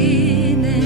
seen it.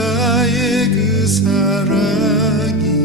나의 그 사랑이